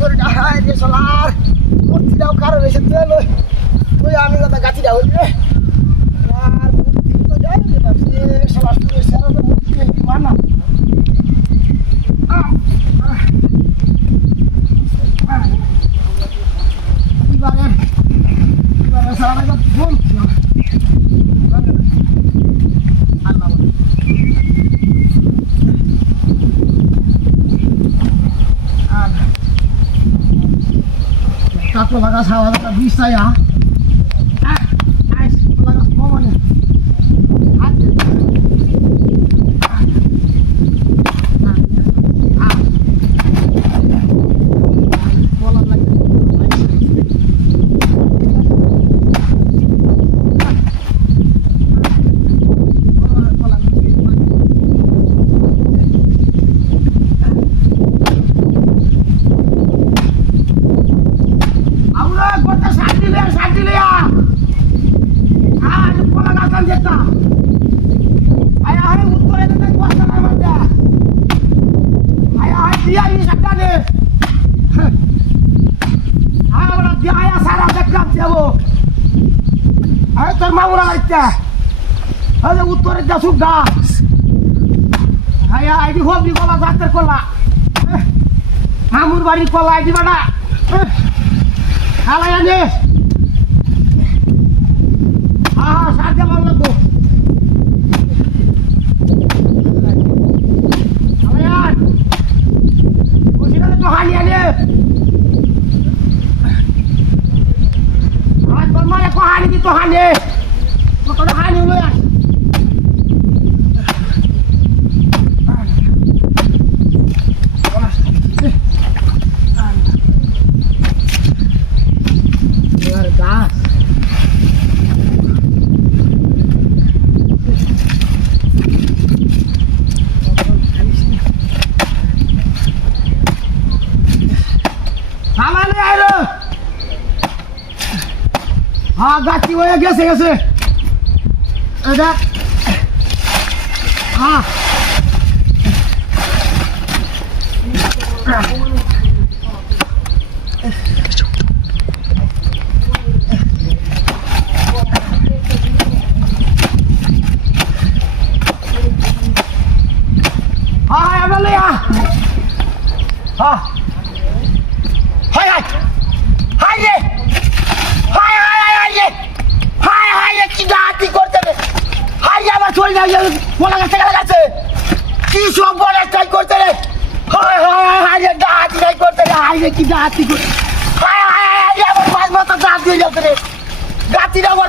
শরীরটা হায় রে সোলার মূর্তিটাও কারো এসে তুলে তুই আমি কথা গাছিটা হইলি রে আর মূর্তি তো যাই রে বাপি সোলার তুই সারা তো মূর্তি কি মানা এবারে সারা তো বলছি আল্লাহ Satu laga sawah tak bisa ya. Satu laga semua mana? Ada. Bola lagi. তোর মামুরা লাগছে আরে উত্তরে যা সুখ গাছ আয়া আইডি হবি কলা যাতে কলা মামুর বাড়ি কলা আইডি বাড়া খালাই আনে সারতে ভালো লাগবো তো হানি আনে তোর মানে কহানি দি তো হানি তোর হানি লই আস গাছ সামানে আইলো হ্যাঁ গাছি হয়ে গেছে গেছে এটা হ্যাঁ হ্যাঁ এবার লিয়া হ্যাঁ হাই হাই হাই রে হাই হাই হাই রে হাই হাই রে কি ডাকি করতে রে হাই আমার চলে যাই বলা গেছে গেছে কি সব বলে চাই করতে রে হাই হাই হাই রে ডাকি নাই করতে রে হাই রে কি ডাকি হাই হাই হাই আমার পাঁচ মাথা দাঁত দিয়ে যাচ্ছে রে গাতির আমার